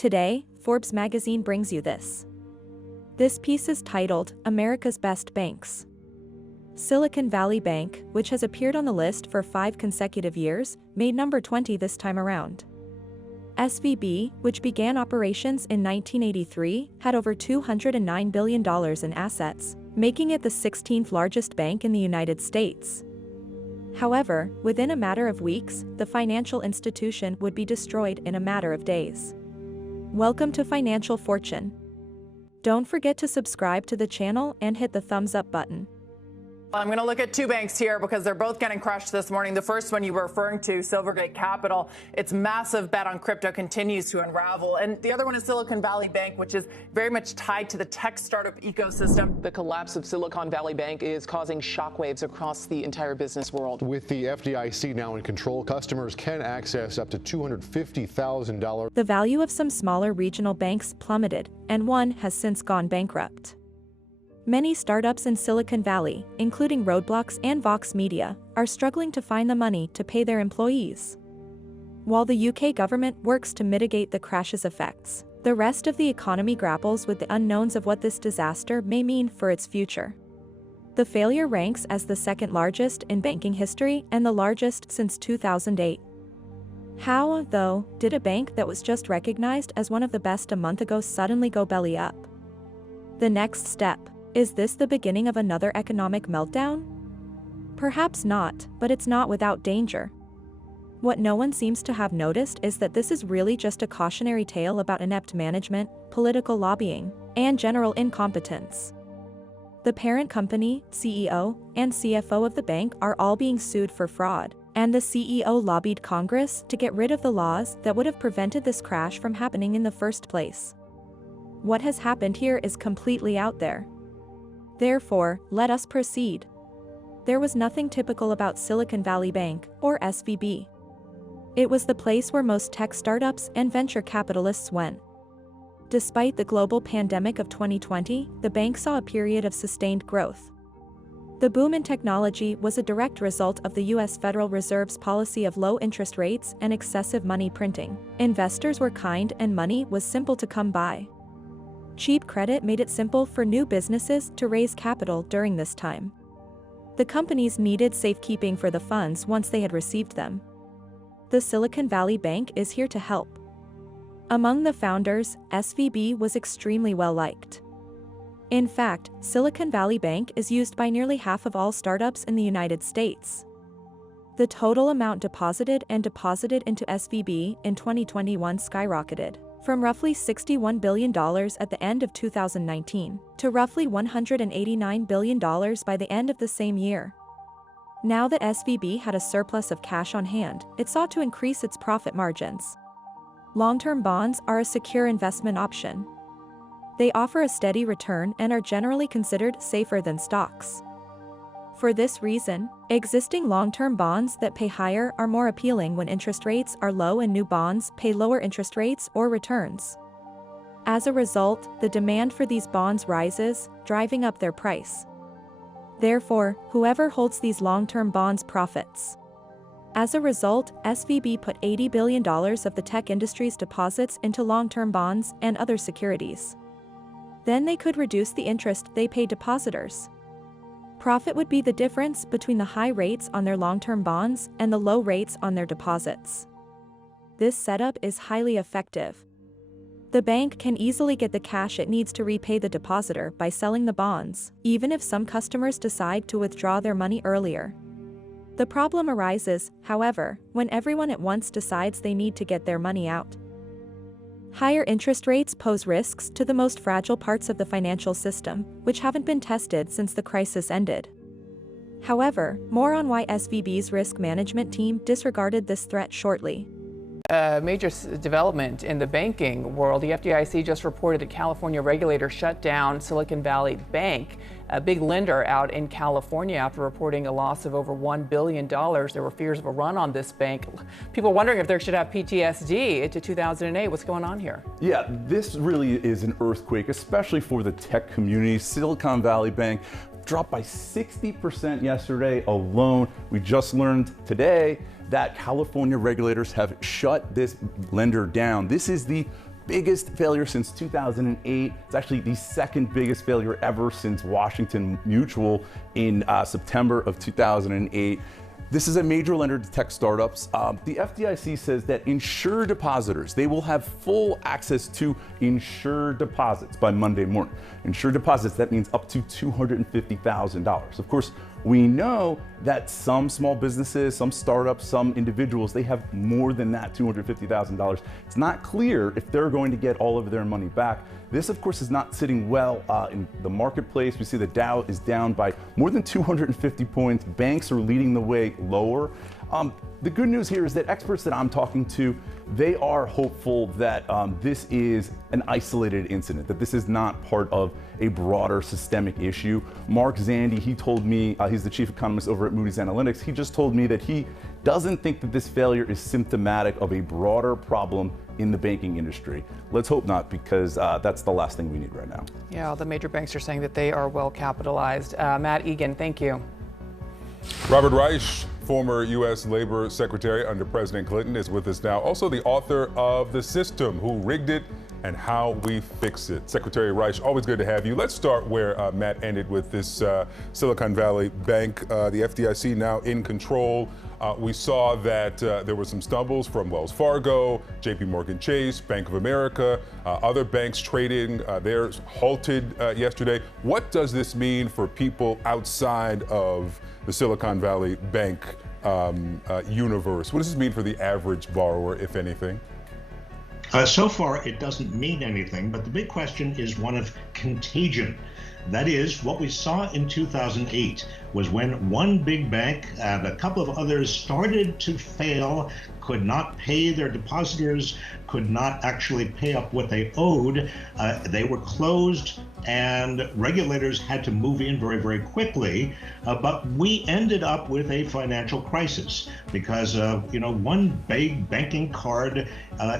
Today, Forbes magazine brings you this. This piece is titled, America's Best Banks. Silicon Valley Bank, which has appeared on the list for 5 consecutive years, made number 20 this time around. SVB, which began operations in 1983, had over $209 billion in assets, making it the 16th largest bank in the United States. However, within a matter of weeks, the financial institution would be destroyed in a matter of days. Welcome to Financial Fortune. Don't forget to subscribe to the channel and hit the thumbs up button. I'm going to look at 2 banks here because they're both getting crushed this morning. The first one you were referring to, Silvergate Capital, its massive bet on crypto continues to unravel. And the other one is Silicon Valley Bank, which is very much tied to the tech startup ecosystem. The collapse of Silicon Valley Bank is causing shockwaves across the entire business world. With the FDIC now in control, customers can access up to $250,000. The value of some smaller regional banks plummeted, and one has since gone bankrupt. Many startups in Silicon Valley, including Roblox and Vox Media, are struggling to find the money to pay their employees. While the UK government works to mitigate the crash's effects, the rest of the economy grapples with the unknowns of what this disaster may mean for its future. The failure ranks as the 2nd largest in banking history and the largest since 2008. How, though, did a bank that was just recognized as one of the best a month ago suddenly go belly up? The next step. Is this the beginning of another economic meltdown? Perhaps not, but it's not without danger. What no one seems to have noticed is that this is really just a cautionary tale about inept management, political lobbying, and general incompetence. The parent company, CEO, and CFO of the bank are all being sued for fraud, and the CEO lobbied Congress to get rid of the laws that would have prevented this crash from happening in the first place. What has happened here is completely out there. Therefore, let us proceed. There was nothing typical about Silicon Valley Bank, or SVB. It was the place where most tech startups and venture capitalists went. Despite the global pandemic of 2020, the bank saw a period of sustained growth. The boom in technology was a direct result of the U.S. Federal Reserve's policy of low interest rates and excessive money printing. Investors were kind and money was simple to come by. Cheap credit made it simple for new businesses to raise capital during this time. The companies needed safekeeping for the funds once they had received them. The Silicon Valley Bank is here to help. Among the founders, SVB was extremely well liked. In fact, Silicon Valley Bank is used by nearly half of all startups in the United States. The total amount deposited into SVB in 2021 skyrocketed from roughly $61 billion at the end of 2019 to roughly $189 billion by the end of the same year. Now that SVB had a surplus of cash on hand, it sought to increase its profit margins. Long-term bonds are a secure investment option. They offer a steady return and are generally considered safer than stocks. For this reason, existing long-term bonds that pay higher are more appealing when interest rates are low and new bonds pay lower interest rates or returns. As a result, the demand for these bonds rises, driving up their price. Therefore, whoever holds these long-term bonds profits. As a result, SVB put $80 billion of the tech industry's deposits into long-term bonds and other securities. Then they could reduce the interest they pay depositors. Profit would be the difference between the high rates on their long-term bonds and the low rates on their deposits. This setup is highly effective. The bank can easily get the cash it needs to repay the depositor by selling the bonds, even if some customers decide to withdraw their money earlier. The problem arises, however, when everyone at once decides they need to get their money out. Higher interest rates pose risks to the most fragile parts of the financial system, which haven't been tested since the crisis ended. However, more on why SVB's risk management team disregarded this threat shortly. A major development in the banking world. The FDIC just reported that California regulators shut down Silicon Valley Bank, a big lender out in California, after reporting a loss of over $1 billion. There were fears of a run on this bank. People wondering if they should have PTSD into 2008. What's going on here? Yeah, this really is an earthquake, especially for the tech community. Silicon Valley Bank dropped by 60% yesterday alone. We just learned today that California regulators have shut this lender down. This is the biggest failure since 2008. It's actually the second biggest failure ever since Washington Mutual in September of 2008. This is a major lender to tech startups. The FDIC says that insured depositors, they will have full access to insured deposits by Monday morning. Insured deposits, that means up to $250,000. Of course, we know that some small businesses, some startups, some individuals, they have more than that $250,000. It's not clear if they're going to get all of their money back. This, of course, is not sitting well in the marketplace. We see the Dow is down by more than 250 points. Banks are leading the way lower. The good news here is that experts that I'm talking to, they are hopeful that this is an isolated incident, that this is not part of a broader systemic issue. Mark Zandi, he told me, he's the chief economist over at Moody's Analytics, he just told me that he doesn't think that this failure is symptomatic of a broader problem in the banking industry. Let's hope not, because that's the last thing we need right now. Yeah, the major banks are saying that they are well capitalized. Matt Egan, thank you. Robert Reich, former U.S. Labor Secretary under President Clinton, is with us now. Also the author of The System, Who Rigged It and How We Fix It. Secretary Reich, always good to have you. Let's start where Matt ended with this Silicon Valley Bank, the FDIC now in control. We saw that there were some stumbles from Wells Fargo, JP Morgan Chase, Bank of America, other banks trading. Theirs halted yesterday. What does this mean for people outside of the Silicon Valley Bank universe? What does this mean for the average borrower, if anything? So far, it doesn't mean anything, but the big question is one of contagion. That is, what we saw in 2008 was when one big bank and a couple of others started to fail, could not pay their depositors, could not actually pay up what they owed. They were closed, and regulators had to move in very, very quickly. But we ended up with a financial crisis because, one big banking card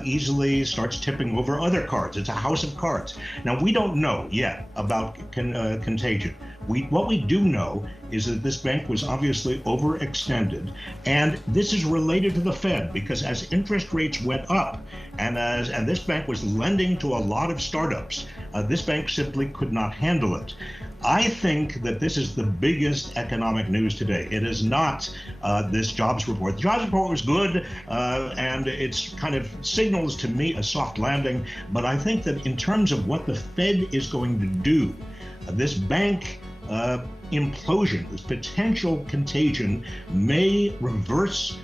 easily starts tipping over other cards. It's a house of cards. Now, we don't know yet about contagion. What we do know is that this bank was obviously overextended, and this is related to the Fed because as interest rates went up, and this bank was lending to a lot of startups, this bank simply could not handle it. I think that this is the biggest economic news today. It is not this jobs report. The jobs report was good, and it's kind of signals to me a soft landing. But I think that in terms of what the Fed is going to do, this bank implosion, this potential contagion, may reverse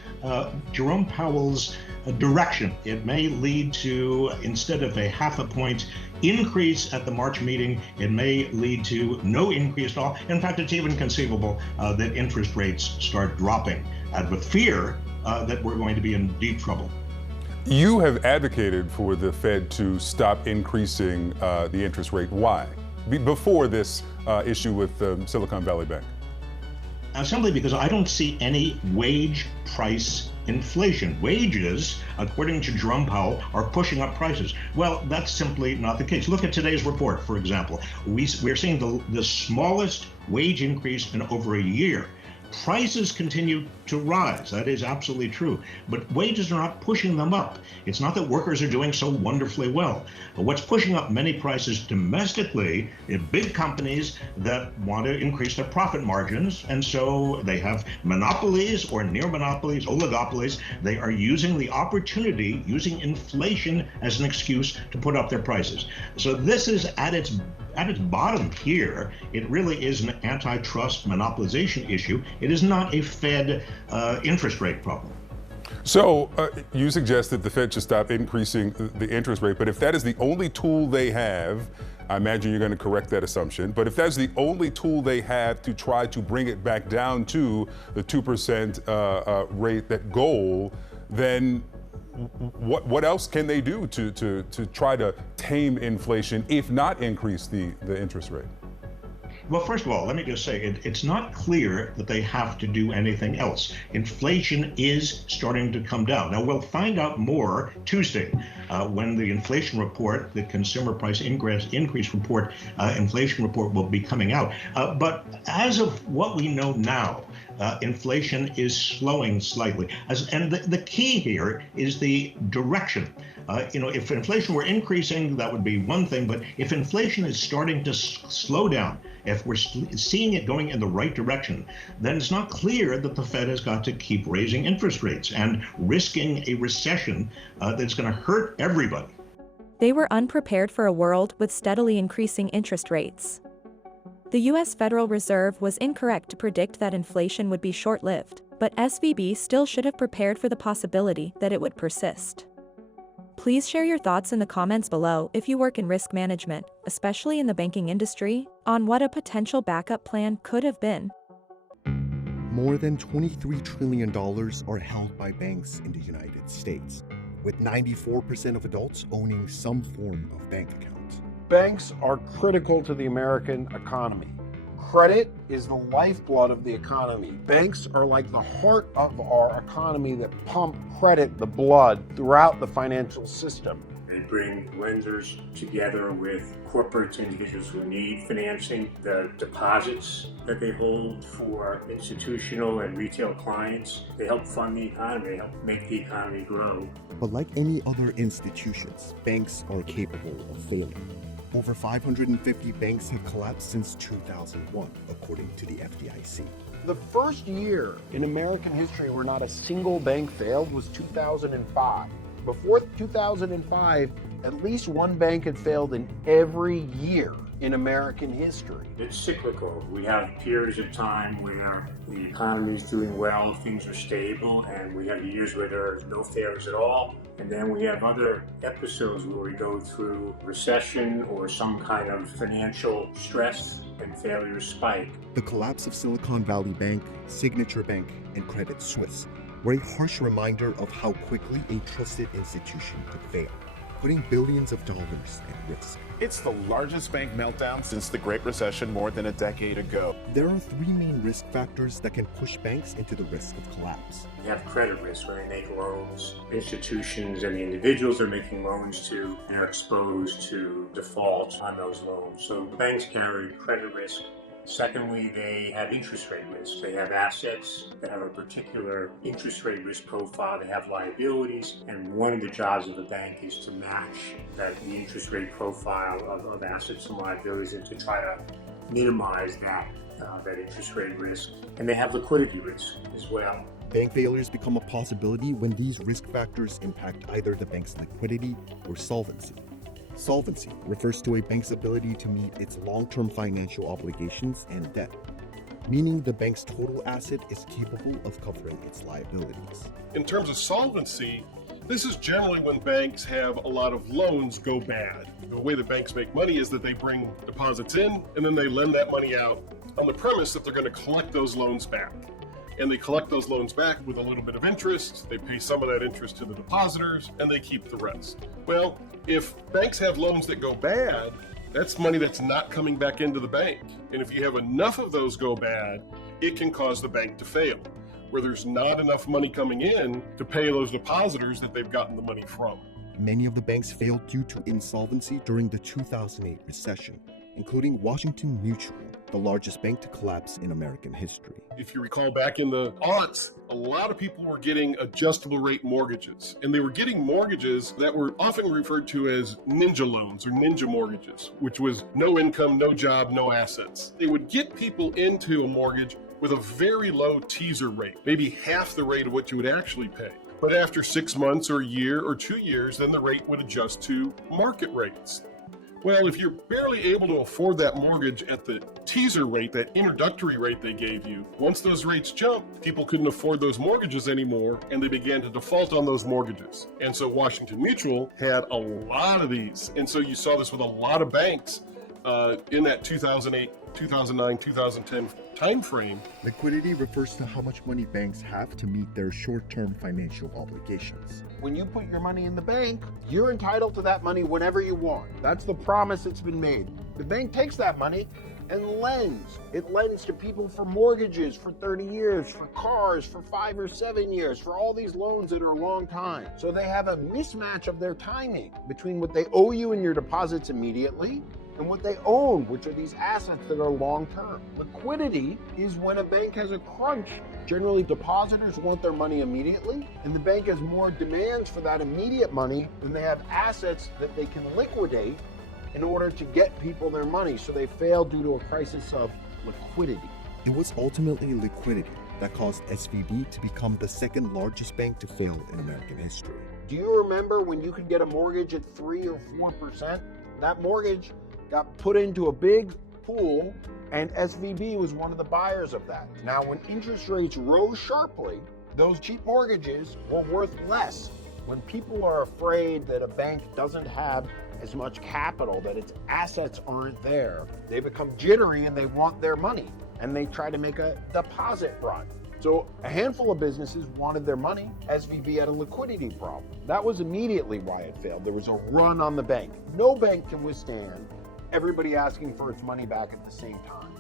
Jerome Powell's direction. It may lead to, instead of a half a point increase at the March meeting, it may lead to no increase at all. In fact, it's even conceivable that interest rates start dropping out of a fear that we're going to be in deep trouble. You have advocated for the Fed to stop increasing the interest rate. Why? Before this issue with Silicon Valley Bank? Simply because I don't see any wage price inflation. Wages, according to Jerome Powell, are pushing up prices. Well, that's simply not the case. Look at today's report, for example. We're seeing the smallest wage increase in over a year. Prices continue to rise. That is absolutely true. But wages are not pushing them up. It's not that workers are doing so wonderfully well. What's pushing up many prices domestically is big companies that want to increase their profit margins. And so they have monopolies or near monopolies, oligopolies. They are using the opportunity, using inflation as an excuse to put up their prices. So this is at its bottom here. It really is an antitrust monopolization issue. It is not a Fed interest rate problem. So you suggest that the Fed should stop increasing the interest rate, but if that is the only tool they have, I imagine you're going to correct that assumption, but if that's the only tool they have to try to bring it back down to the 2% rate, that goal, then what else can they do to try to tame inflation, if not increase the interest rate? Well, first of all, let me just say it's not clear that they have to do anything else. Inflation is starting to come down. Now, we'll find out more Tuesday when the inflation report, the consumer price increase report, inflation report will be coming out. But as of what we know now, inflation is slowing slightly. And the key here is the direction. If inflation were increasing, that would be one thing. But if inflation is starting to slow down, if we're seeing it going in the right direction, then it's not clear that the Fed has got to keep raising interest rates and risking a recession that's going to hurt everybody. They were unprepared for a world with steadily increasing interest rates. The U.S. Federal Reserve was incorrect to predict that inflation would be short-lived, but SVB still should have prepared for the possibility that it would persist. Please share your thoughts in the comments below if you work in risk management, especially in the banking industry, on what a potential backup plan could have been. More than $23 trillion are held by banks in the United States, with 94% of adults owning some form of bank account. Banks are critical to the American economy. Credit is the lifeblood of the economy. Banks are like the heart of our economy that pump credit, the blood, throughout the financial system. They bring lenders together with corporates and individuals who need financing. The deposits that they hold for institutional and retail clients, they help fund the economy, they help make the economy grow. But like any other institutions, banks are capable of failing. Over 550 banks have collapsed since 2001, according to the FDIC. The first year in American history where not a single bank failed was 2005. Before 2005, at least one bank had failed in every year in American history. It's cyclical. We have periods of time where the economy is doing well, things are stable, and we have years where there are no failures at all. And then we have other episodes where we go through recession or some kind of financial stress and failures spike. The collapse of Silicon Valley Bank, Signature Bank, and Credit Suisse were a harsh reminder of how quickly a trusted institution could fail, putting billions of dollars at risk. It's the largest bank meltdown since the Great Recession more than a decade ago. There are three main risk factors that can push banks into the risk of collapse. You have credit risk where they make loans. Institutions and the individuals they're making loans to are exposed to default on those loans. So banks carry credit risk. Secondly, they have interest rate risk. They have assets that have a particular interest rate risk profile. They have liabilities, and one of the jobs of the bank is to match the interest rate profile of assets and liabilities and to try to minimize that interest rate risk. And they have liquidity risk as well. Bank failures become a possibility when these risk factors impact either the bank's liquidity or solvency. Solvency refers to a bank's ability to meet its long-term financial obligations and debt, meaning the bank's total asset is capable of covering its liabilities. In terms of solvency, this is generally when banks have a lot of loans go bad. The way that banks make money is that they bring deposits in and then they lend that money out on the premise that they're going to collect those loans back. And they collect those loans back with a little bit of interest, they pay some of that interest to the depositors, and they keep the rest. Well, if banks have loans that go bad, that's money that's not coming back into the bank. And if you have enough of those go bad, it can cause the bank to fail, where there's not enough money coming in to pay those depositors that they've gotten the money from. Many of the banks failed due to insolvency during the 2008 recession, including Washington Mutual, the largest bank to collapse in American history. If you recall back in the aughts, a lot of people were getting adjustable rate mortgages, and they were getting mortgages that were often referred to as ninja loans or ninja mortgages, which was no income, no job, no assets. They would get people into a mortgage with a very low teaser rate, maybe half the rate of what you would actually pay. But after 6 months or a year or 2 years, then the rate would adjust to market rates. Well, if you're barely able to afford that mortgage at the teaser rate, that introductory rate they gave you, once those rates jumped, people couldn't afford those mortgages anymore, and they began to default on those mortgages. And so Washington Mutual had a lot of these. And so you saw this with a lot of banks in that 2008, 2009, 2010 timeframe. Liquidity refers to how much money banks have to meet their short-term financial obligations. When you put your money in the bank, you're entitled to that money whenever you want. That's the promise that's been made. The bank takes that money and lends. It lends to people for mortgages for 30 years, for cars for 5 or 7 years, for all these loans that are a long time. So they have a mismatch of their timing between what they owe you in your deposits immediately and what they own, which are these assets that are long-term. Liquidity is when a bank has a crunch. Generally, depositors want their money immediately, and the bank has more demands for that immediate money than they have assets that they can liquidate in order to get people their money. So they fail due to a crisis of liquidity. It was ultimately liquidity that caused SVB to become the second largest bank to fail in American history. Do you remember when you could get a mortgage at 3 or 4%? That mortgage got put into a big pool, and SVB was one of the buyers of that. Now, when interest rates rose sharply, those cheap mortgages were worth less. When people are afraid that a bank doesn't have as much capital, that its assets aren't there, they become jittery and they want their money, and they try to make a deposit run. So a handful of businesses wanted their money. SVB had a liquidity problem. That was immediately why it failed. There was a run on the bank. No bank can withstand everybody asking for its money back at the same time,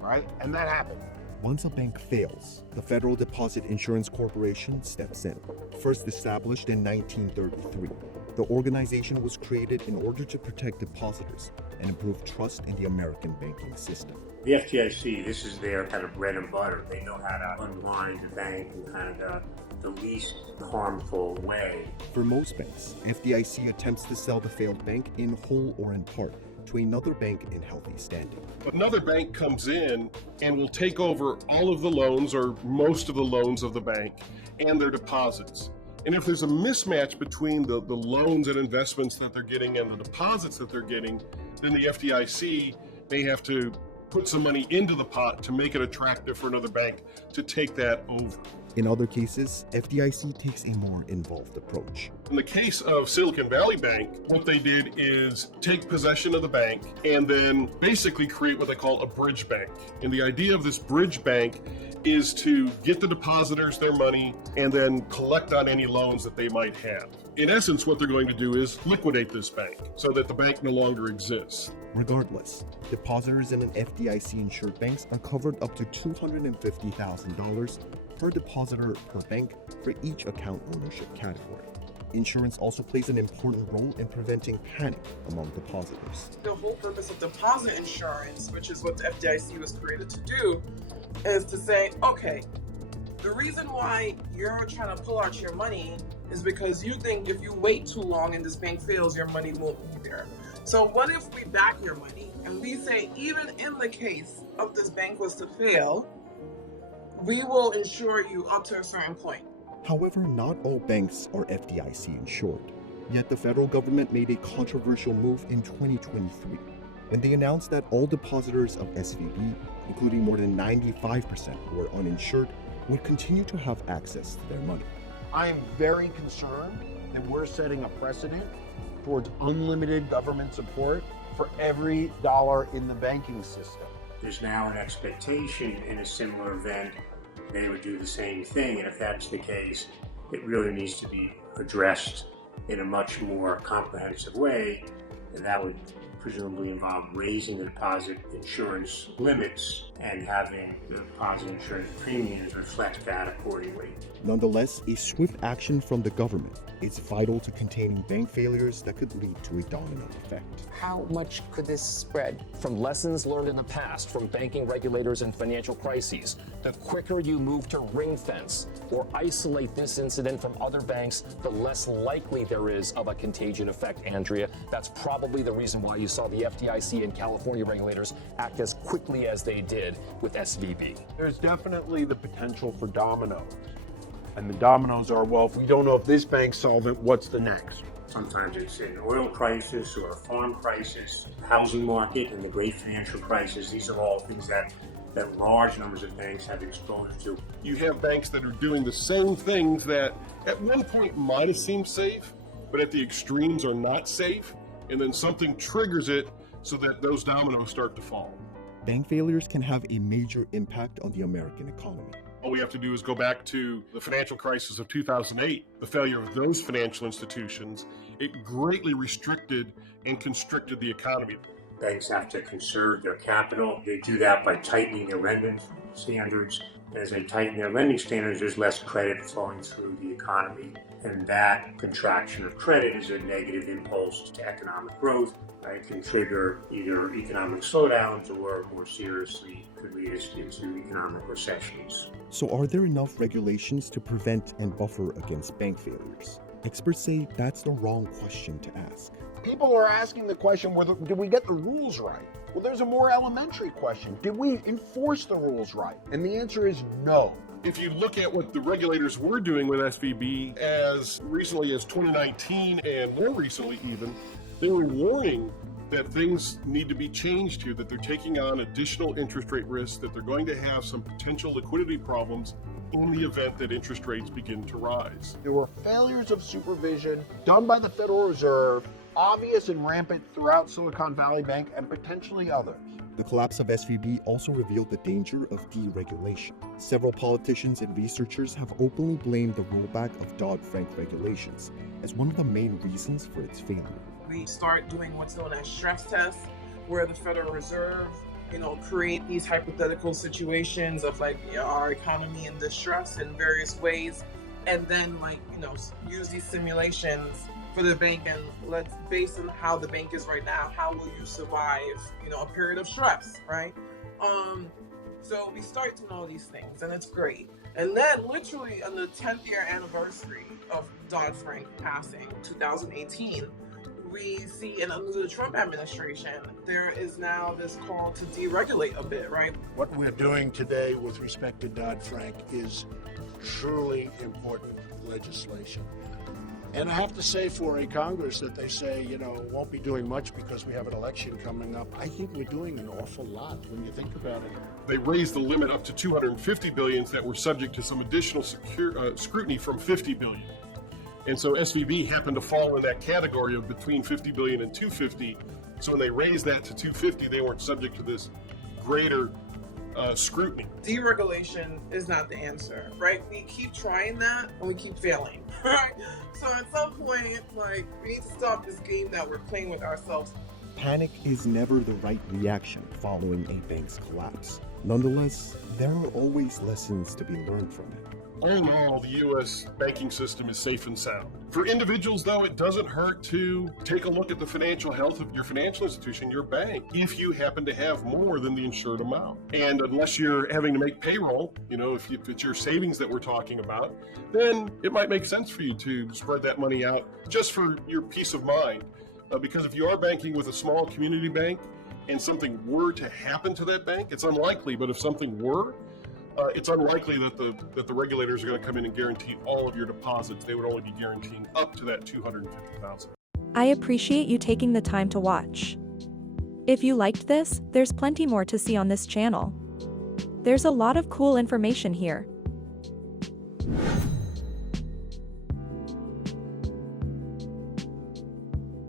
right? And that happened. Once a bank fails, the Federal Deposit Insurance Corporation steps in. First established in 1933, the organization was created in order to protect depositors and improve trust in the American banking system. The FDIC, this is their kind of bread and butter. They know how to unwind the bank in kind of the least harmful way. For most banks, FDIC attempts to sell the failed bank in whole or in part to another bank in healthy standing. Another bank comes in and will take over all of the loans or most of the loans of the bank and their deposits. And if there's a mismatch between the loans and investments that they're getting and the deposits that they're getting, then the FDIC may have to put some money into the pot to make it attractive for another bank to take that over. In other cases, FDIC takes a more involved approach. In the case of Silicon Valley Bank, what they did is take possession of the bank and then basically create what they call a bridge bank. And the idea of this bridge bank is to get the depositors their money and then collect on any loans that they might have. In essence, what they're going to do is liquidate this bank so that the bank no longer exists. Regardless, depositors in an FDIC-insured banks are covered up to $250,000 per depositor per bank for each account ownership category. Insurance also plays an important role in preventing panic among depositors. The whole purpose of deposit insurance, which is what the FDIC was created to do, is to say, okay, the reason why you're trying to pull out your money is because you think if you wait too long and this bank fails, your money won't be there. So what if we back your money and we say, even in the case of this bank was to fail, we will insure you up to a certain point. However, not all banks are FDIC insured. Yet the federal government made a controversial move in 2023 when they announced that all depositors of SVB, including more than 95% who are uninsured, would continue to have access to their money. I am very concerned that we're setting a precedent towards unlimited government support for every dollar in the banking system. There's now an expectation in a similar event they would do the same thing, and if that's the case, it really needs to be addressed in a much more comprehensive way, and that would presumably involve raising the deposit insurance limits and having the deposit insurance premiums reflect that accordingly. Nonetheless, a swift action from the government is vital to containing bank failures that could lead to a domino effect. How much could this spread? From lessons learned in the past from banking regulators and financial crises, the quicker you move to ring fence or isolate this incident from other banks, the less likely there is of a contagion effect, Andrea. That's probably the reason why you saw the FDIC and California regulators act as quickly as they did with SVB. There's definitely the potential for dominoes. And the dominoes are, well, if we don't know if this bank's solvent, what's the next? Sometimes it's an oil crisis or a farm crisis, housing market, and the great financial crisis. These are all things that large numbers of banks have exposure to. You have banks that are doing the same things that at one point might have seemed safe, but at the extremes are not safe, and then something triggers it so that those dominoes start to fall. Bank failures can have a major impact on the American economy. All we have to do is go back to the financial crisis of 2008, the failure of those financial institutions. It greatly restricted and constricted the economy. Banks have to conserve their capital. They do that by tightening their lending standards. As they tighten their lending standards, there's less credit flowing through the economy, and that contraction of credit is a negative impulse to economic growth. It can trigger either economic slowdowns or, more seriously, could lead us into economic recessions. So are there enough regulations to prevent and buffer against bank failures? Experts say that's the wrong question to ask. People are asking the question, did we get the rules right? Well, there's a more elementary question. Did we enforce the rules right? And the answer is no. If you look at what the regulators were doing with SVB as recently as 2019 and more recently even, they were warning that things need to be changed here, that they're taking on additional interest rate risks, that they're going to have some potential liquidity problems in the event that interest rates begin to rise. There were failures of supervision done by the Federal Reserve, obvious and rampant throughout Silicon Valley Bank and potentially others. The collapse of SVB also revealed the danger of deregulation. Several politicians and researchers have openly blamed the rollback of Dodd-Frank regulations as one of the main reasons for its failure. We start doing what's known as stress tests, where the Federal Reserve, create these hypothetical situations of our economy in distress in various ways, and then use these simulations for the bank, and based on how the bank is right now, how will you survive, a period of stress, right? So we start to know these things, and it's great. And then literally on the 10th year anniversary of Dodd-Frank passing, 2018, we see, and under the Trump administration, there is now this call to deregulate a bit, right? What we're doing today with respect to Dodd-Frank is truly important legislation. And I have to say, for a Congress that they say, won't be doing much because we have an election coming up, I think we're doing an awful lot when you think about it. They raised the limit up to 250 billion that were subject to some additional scrutiny from 50 billion. And so SVB happened to fall in that category of between 50 billion and 250. So when they raised that to 250, they weren't subject to this greater scrutiny. Deregulation is not the answer, right? We keep trying that and we keep failing, right? So at some point, we need to stop this game that we're playing with ourselves. Panic is never the right reaction following a bank's collapse. Nonetheless, there are always lessons to be learned from it. All in all, the U.S. banking system is safe and sound. For individuals, though, it doesn't hurt to take a look at the financial health of your financial institution, your bank, if you happen to have more than the insured amount. And unless you're having to make payroll, if it's your savings that we're talking about, then it might make sense for you to spread that money out just for your peace of mind. Because if you are banking with a small community bank and something were to happen to that bank, it's unlikely, but if something were, it's unlikely that the regulators are going to come in and guarantee all of your deposits. They would only be guaranteeing up to that $250,000. I appreciate you taking the time to watch. If you liked this, there's plenty more to see on this channel. There's a lot of cool information here,